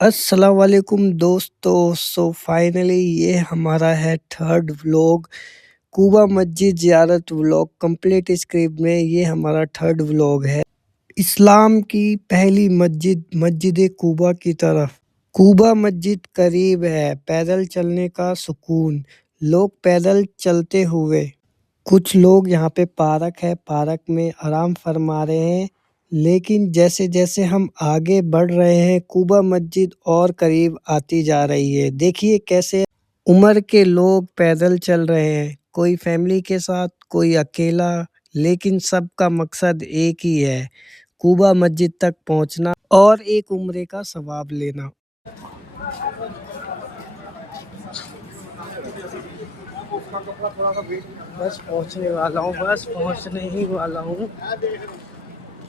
अस्सलाम वालेकुम दोस्तों। फाइनली ये हमारा है थर्ड व्लॉग, कूबा मस्जिद ज़ियारत व्लॉग कंप्लीट स्क्रिप्ट में। ये हमारा थर्ड व्लॉग है इस्लाम की पहली मस्जिद, मस्जिद कूबा की तरफ। कूबा मस्जिद करीब है, पैदल चलने का सुकून। लोग पैदल चलते हुए, कुछ लोग यहाँ पे पार्क है, पार्क में आराम फरमा रहे हैं। लेकिन जैसे जैसे हम आगे बढ़ रहे हैं, कूबा मस्जिद और करीब आती जा रही है। देखिए कैसे उम्र के लोग पैदल चल रहे हैं, कोई फैमिली के साथ, कोई अकेला, लेकिन सबका मकसद एक ही है, कूबा मस्जिद तक पहुंचना और एक उम्रे का सवाब लेना। बस पहुंचने वाला हूँ, बस पहुंचने ही वाला हूँ।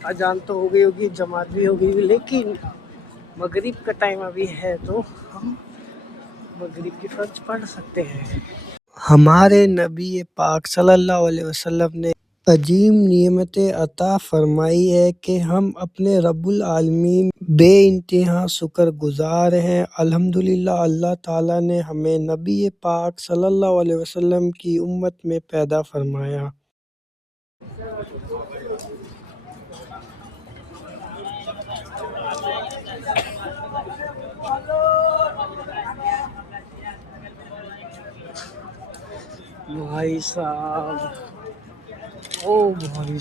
अजान तो हो गई होगी, जमात भी हो गई होगी, लेकिन मगरिब का टाइम अभी है तो हम मगरिब की फर्ज पढ़ सकते हैं। हमारे नबी पाक सल्लल्लाहु अलैहि वसल्लम ने अजीम नियमतें अता फरमाई है कि हम अपने रब्बुल आलमीन बेइंतहा शुक्रगुजार हैं। अल्हम्दुलिल्लाह, अल्लाह ताला ने हमें नबी पाक सल्लल्लाहु अलैहि वसल्लम की उम्मत में पैदा फरमाया। भाई साहब, ओ भाई,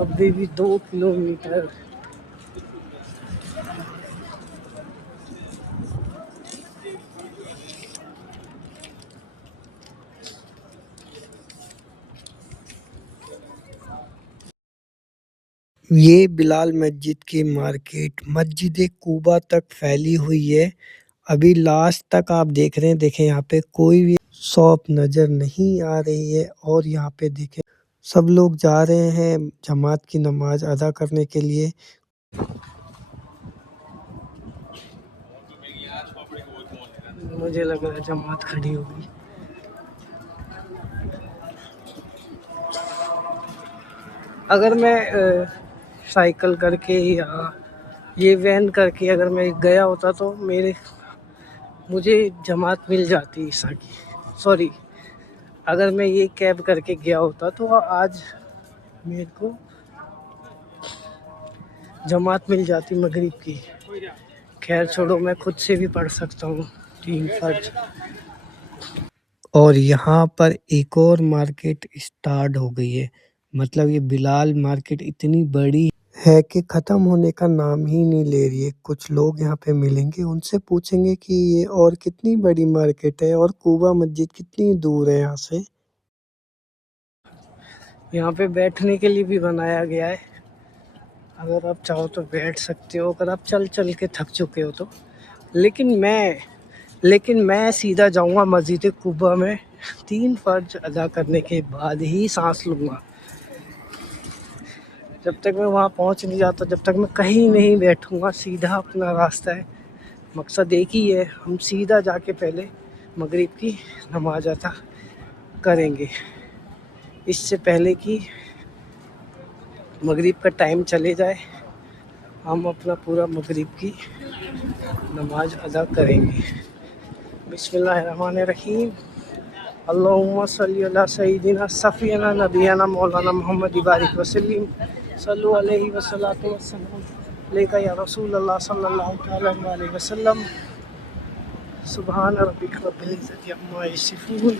अभी भी 2 किलोमीटर। ये बिलाल मस्जिद की मार्केट मस्जिद कूबा तक फैली हुई है। अभी लास्ट तक आप देख रहे हैं, देखें यहाँ पे कोई भी शॉप नजर नहीं आ रही है। और यहाँ पे देखें सब लोग जा रहे हैं जमात की नमाज अदा करने के लिए। मुझे लग रहा है जमात खड़ी हो गई। अगर मैं साइकिल करके या ये वैन करके अगर मैं गया होता तो मुझे जमात मिल जाती ईसा की। सॉरी, अगर मैं ये कैब करके गया होता तो आज मेरे को जमात मिल जाती मगरिब की। खैर छोड़ो, मैं खुद से भी पढ़ सकता हूँ 3 फर्ज। और यहाँ पर एक और मार्केट स्टार्ट हो गई है। मतलब ये बिलाल मार्केट इतनी बड़ी है कि ख़त्म होने का नाम ही नहीं ले रही है। कुछ लोग यहाँ पे मिलेंगे, उनसे पूछेंगे कि ये और कितनी बड़ी मार्केट है और कूबा मस्जिद कितनी दूर है यहाँ से। यहाँ पे बैठने के लिए भी बनाया गया है, अगर आप चाहो तो बैठ सकते हो, अगर आप चल चल के थक चुके हो तो। लेकिन मैं सीधा जाऊँगा मस्जिद कुबा में, 3 फर्ज अदा करने के बाद ही सांस लूँगा। जब तक मैं वहाँ पहुँच नहीं जाता, जब तक मैं कहीं नहीं बैठूँगा, सीधा अपना रास्ता है। मकसद एक ही है, हम सीधा जाके पहले मगरिब की नमाज अदा करेंगे, इससे पहले कि मगरिब का टाइम चले जाए। हम अपना पूरा मगरिब की नमाज अदा करेंगे। बिस्मिल्लाहिर्रहमानिर्रहीम। अल्लाहुम्मा सल्ली अला सय्यिदिना सफ़ीना नबियना मौलाना मोहम्मद बारिक वसल्लम सल्लु अलैहि वसल्लम लेका या रसूल अल्लाह सल्लल्लाहु अलैहि वसल्लम। सुभान रब्बिक रब्बिल इज़्ज़ति अम्मा यसिफून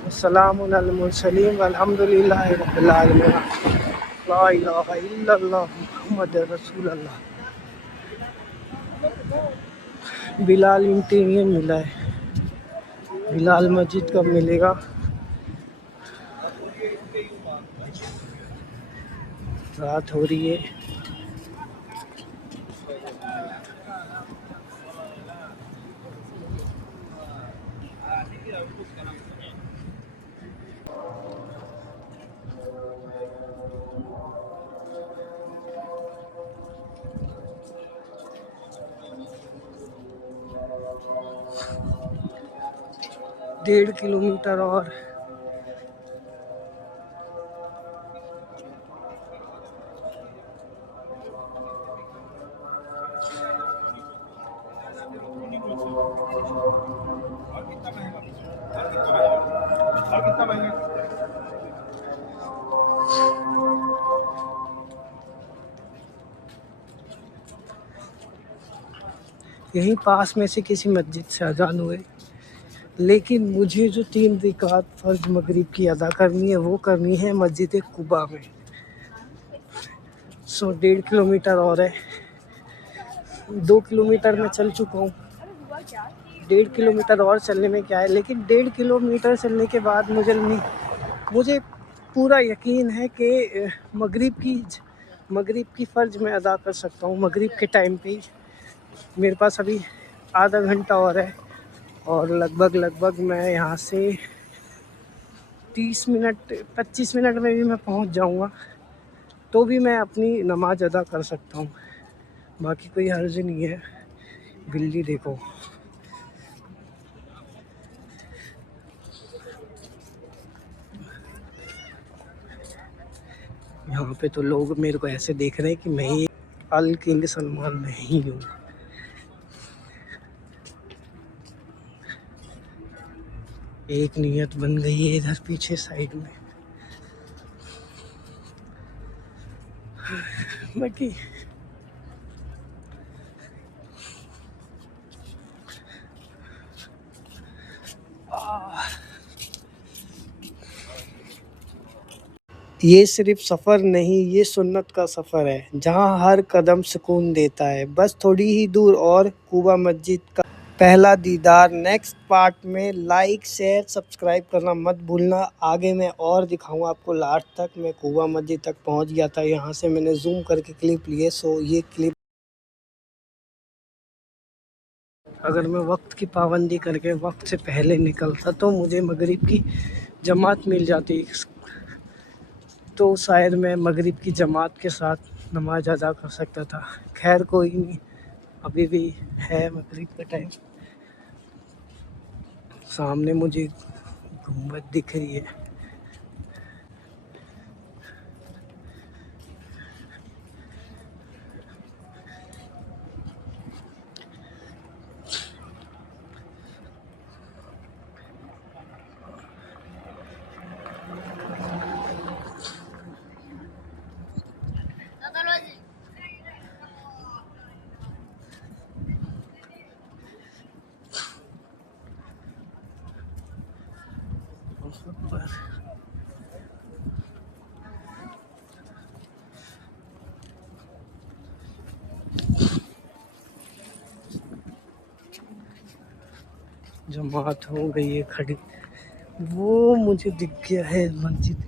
व सलामुन अलल मुरसलीन वल्हम्दुलिल्लाहि रब्बिल आलमीन। ला इलाहा इल्लल्लाह मुहम्मदुर रसूलुल्लाह। बिलाल इंटीरियर मिला है, बिलाल मस्जिद कब मिलेगा? रात हो रही है। डेढ़ किलोमीटर और। यहीं पास में से किसी मस्जिद से अजान हुए, लेकिन मुझे जो 3 रिकात फ़र्ज मगरिब की अदा करनी है वो करनी है मस्जिद कुबा में। 1.5 किलोमीटर और है। 2 किलोमीटर मैं चल चुका हूँ। 1.5 किलोमीटर और चलने में क्या है, लेकिन 1.5 किलोमीटर चलने के बाद मुझे पूरा यकीन है कि मगरिब की फ़र्ज मैं अदा कर सकता हूँ मगरिब के टाइम पे ही। मेरे पास अभी आधा घंटा और है और लगभग मैं यहाँ से 25 मिनट में भी मैं पहुँच जाऊँगा, तो भी मैं अपनी नमाज अदा कर सकता हूँ। बाकी कोई हर्ज नहीं है। बिल्ली देखो, यहाँ पे तो लोग मेरे को ऐसे देख रहे हैं कि मैं ही अल किंग सलमान नहीं हूँ। एक नियत बन गई है इधर पीछे साइड में। बाकी ये सिर्फ सफ़र नहीं, ये सुन्नत का सफ़र है जहाँ हर कदम सुकून देता है। बस थोड़ी ही दूर और कुबा मस्जिद का पहला दीदार। नेक्स्ट पार्ट में लाइक शेयर सब्सक्राइब करना मत भूलना। आगे मैं और दिखाऊंगा आपको। लास्ट तक मैं कुबा मस्जिद तक पहुंच गया था। यहाँ से मैंने जूम करके क्लिप लिए। सो ये क्लिप अगर मैं वक्त की पाबंदी करके वक्त से पहले निकलता तो मुझे मगरिब की जमात मिल जाती, तो शायद मैं मगरिब की जमात के साथ नमाज अदा कर सकता था। खैर कोई नहीं, अभी भी है मगरिब का टाइम। सामने मुझे गुम्बद दिख रही है। जमात हो गई है खड़ी। वो मुझे दिख गया है मस्जिद।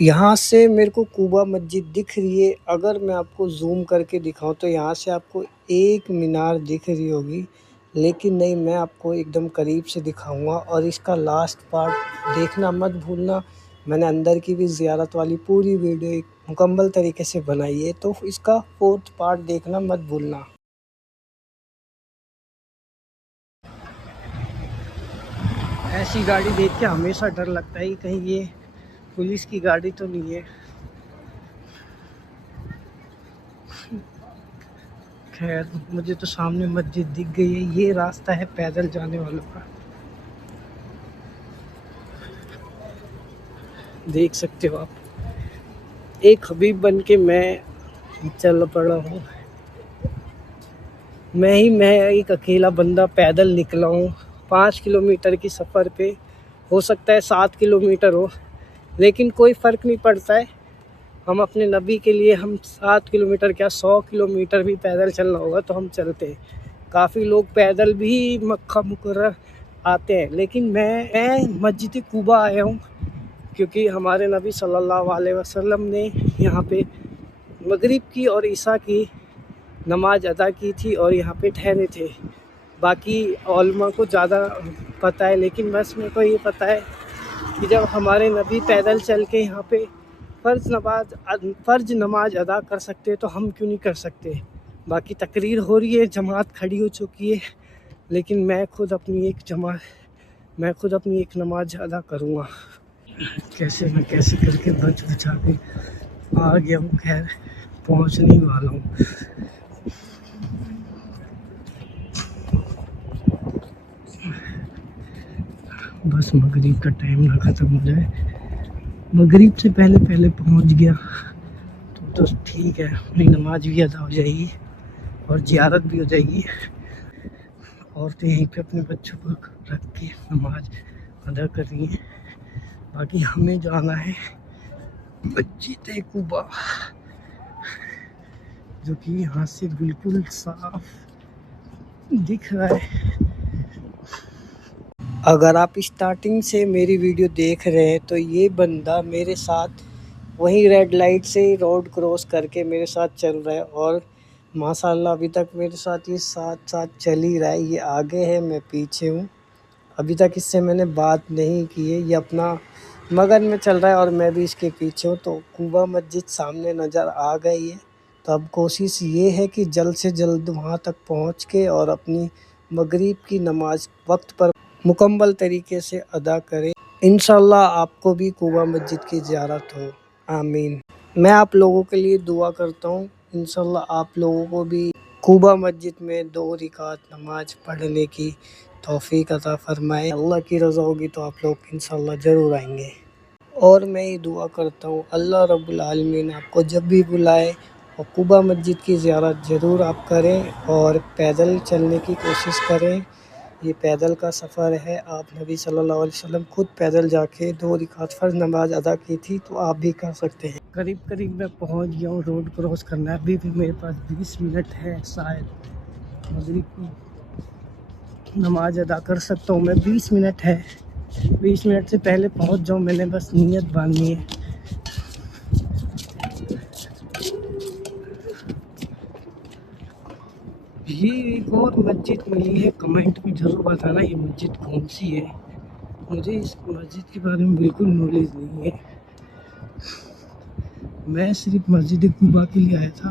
यहाँ से मेरे को कुबा मस्जिद दिख रही है। अगर मैं आपको जूम करके दिखाऊं तो यहाँ से आपको एक मीनार दिख रही होगी, लेकिन नहीं, मैं आपको एकदम करीब से दिखाऊंगा। और इसका लास्ट पार्ट देखना मत भूलना। मैंने अंदर की भी ज़ियारत वाली पूरी वीडियो एक मुकम्मल तरीके से बनाई है, तो इसका 4th पार्ट देखना मत भूलना। ऐसी गाड़ी देख के हमेशा डर लगता है कि कहीं ये पुलिस की गाड़ी तो नहीं है। खैर मुझे तो सामने मस्जिद दिख गई है। ये रास्ता है पैदल जाने वालों का, देख सकते हो आप। एक हबीब बन के मैं चल पड़ा हूँ। मैं एक अकेला बंदा पैदल निकला हूँ 5 किलोमीटर की सफ़र पे। हो सकता है 7 किलोमीटर हो, लेकिन कोई फ़र्क नहीं पड़ता है। हम अपने नबी के लिए हम 7 किलोमीटर क्या 100 किलोमीटर भी पैदल चलना होगा तो हम चलते हैं। काफ़ी लोग पैदल भी मक्का मुकर्रम आते हैं, लेकिन मैं मस्जिद कुबा आया हूँ क्योंकि हमारे नबी सल्लल्लाहु अलैहि वसल्लम ने यहाँ पे मगरिब की और ईशा की नमाज अदा की थी और यहाँ पे ठहरे थे। बाकी उलमा को ज़्यादा पता है, लेकिन बस मेरे को ये पता है कि जब हमारे नबी पैदल चल के यहाँ पे फ़र्ज नमाज अदा कर सकते तो हम क्यों नहीं कर सकते। बाकी तकरीर हो रही है, जमात खड़ी हो चुकी है, लेकिन मैं खुद अपनी एक नमाज अदा करूँगा। कैसे न कैसे करके बच बचा के आ गया हूँ। खैर पहुँचने ही वाला हूँ। बस मगरिब का टाइम ना ख़त्म हो जाए, मगरिब से पहले पहले पहुँच गया तो ठीक है, अपनी नमाज भी अदा हो जाएगी और ज़ियारत भी हो जाएगी। औरतें यहीं पे अपने बच्चों को रख के नमाज अदा कर रही हैं। बाकी हमें जाना है मस्जिद कुबा, जो कि यहाँ से बिल्कुल साफ दिख रहा है। अगर आप स्टार्टिंग से मेरी वीडियो देख रहे हैं तो ये बंदा मेरे साथ वहीं रेड लाइट से रोड क्रॉस करके मेरे साथ चल रहा है और माशाल्लाह अभी तक मेरे साथ ये साथ साथ चल ही रहा है। ये आगे है, मैं पीछे हूँ। अभी तक इससे मैंने बात नहीं की है, ये अपना मगन में चल रहा है और मैं भी इसके पीछे हूँ। तो कुबा मस्जिद सामने नज़र आ गई है, तो अब कोशिश ये है कि जल्द से जल्द वहाँ तक पहुँच के और अपनी मगरिब की नमाज वक्त पर मुकम्मल तरीके से अदा करें। इंशाल्लाह आपको भी कुबा मस्जिद की ज़ियारत हो, आमीन। मैं आप लोगों के लिए दुआ करता हूँ, इंशाल्लाह आप लोगों को भी कुबा मस्जिद में 2 रिकात नमाज पढ़ने की तौफीक अता फरमाए। अल्लाह की रज़ा होगी तो आप लोग इंशाल्लाह ज़रूर आएंगे। और मैं ये दुआ करता हूँ अल्लाह रब्बुल आलमीन आपको जब भी बुलाए और कुबा मस्जिद की ज़ियारत ज़रूर आप करें और पैदल चलने की कोशिश करें। ये पैदल का सफ़र है। आप नबी सल्लल्लाहु अलैहि वसल्लम खुद पैदल जाके 2 रिकात फ़र्ज़ नमाज अदा की थी, तो आप भी कर सकते हैं। करीब करीब मैं पहुंच गया हूँ, रोड क्रॉस करना है। अभी भी मेरे पास 20 मिनट है, शायद मगरिब की नमाज अदा कर सकता हूँ मैं। 20 मिनट है, 20 मिनट से पहले पहुंच जाऊँ, मैंने बस नीयत बांधनी है। ये एक और मस्जिद मिली है, कमेंट में ज़रूर बताना ये मस्जिद कौन सी है। मुझे इस मस्जिद के बारे में बिल्कुल नॉलेज नहीं है। मैं सिर्फ मस्जिद कुबा के लिए आया था,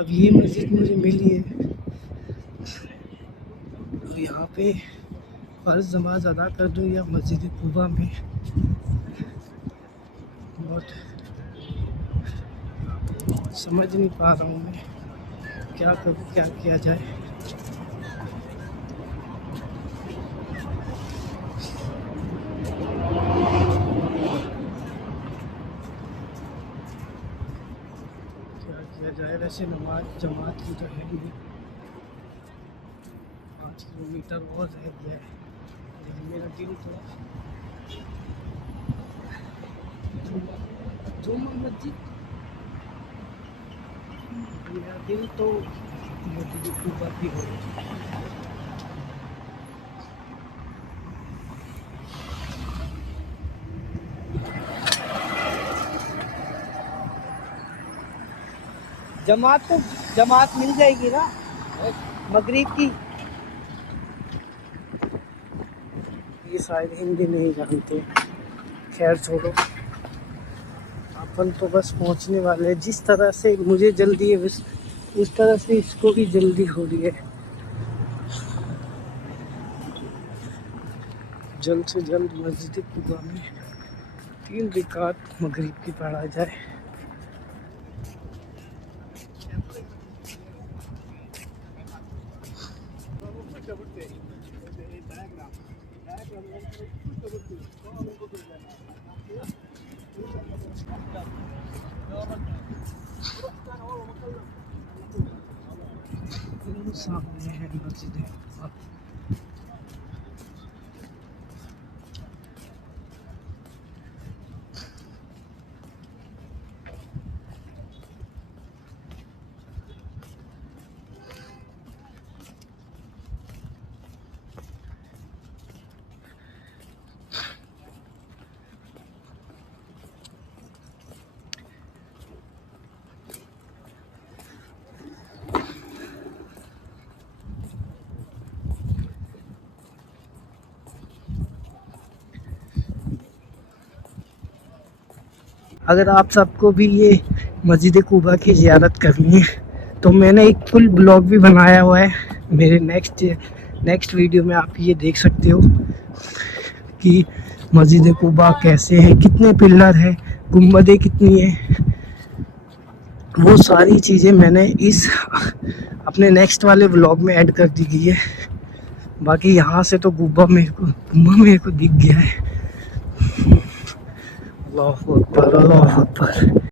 अब ये मस्जिद मुझे मिली है। तो यहाँ पे फ़र्ज़ नमाज अदा कर दूँ या मस्जिद कुबा में, बहुत समझ नहीं पा रहा हूँ मैं क्या करूँ, क्या किया जाए। क्या किया जाए, वैसे नमाज जमात की तो है नहीं, 5 किलोमीटर और रह गया है, लेकिन मेरा दिल तो जुम्मा मस्जिद, मेरा दिल तो मस्जिद कुबा की हो। जमात मिल जाएगी ना मगरिब की। ये शायद हिंदी नहीं जानते, खैर छोड़ो, अपन तो बस पहुंचने वाले हैं। जिस तरह से मुझे जल्दी है बस उस तरह से इसको भी जल्दी हो रही है। जल्द से जल्द मस्जिद कुबा में 3 रिकात मगरिब की पढ़ा जाए। सामने है मस्जिद कुबा। अगर आप सबको भी ये मस्जिद कुबा की ज़ियारत करनी है तो मैंने एक फुल ब्लॉग भी बनाया हुआ है, मेरे नेक्स्ट वीडियो में आप ये देख सकते हो कि मस्जिद कुबा कैसे है, कितने पिलर है, गुम्बदें कितनी है, वो सारी चीज़ें मैंने इस अपने नेक्स्ट वाले व्लॉग में ऐड कर दी गई है। बाकी यहाँ से तो कुबा मेरे को दिख गया है। अल्लाह अकबर, अल्लाह अकबर।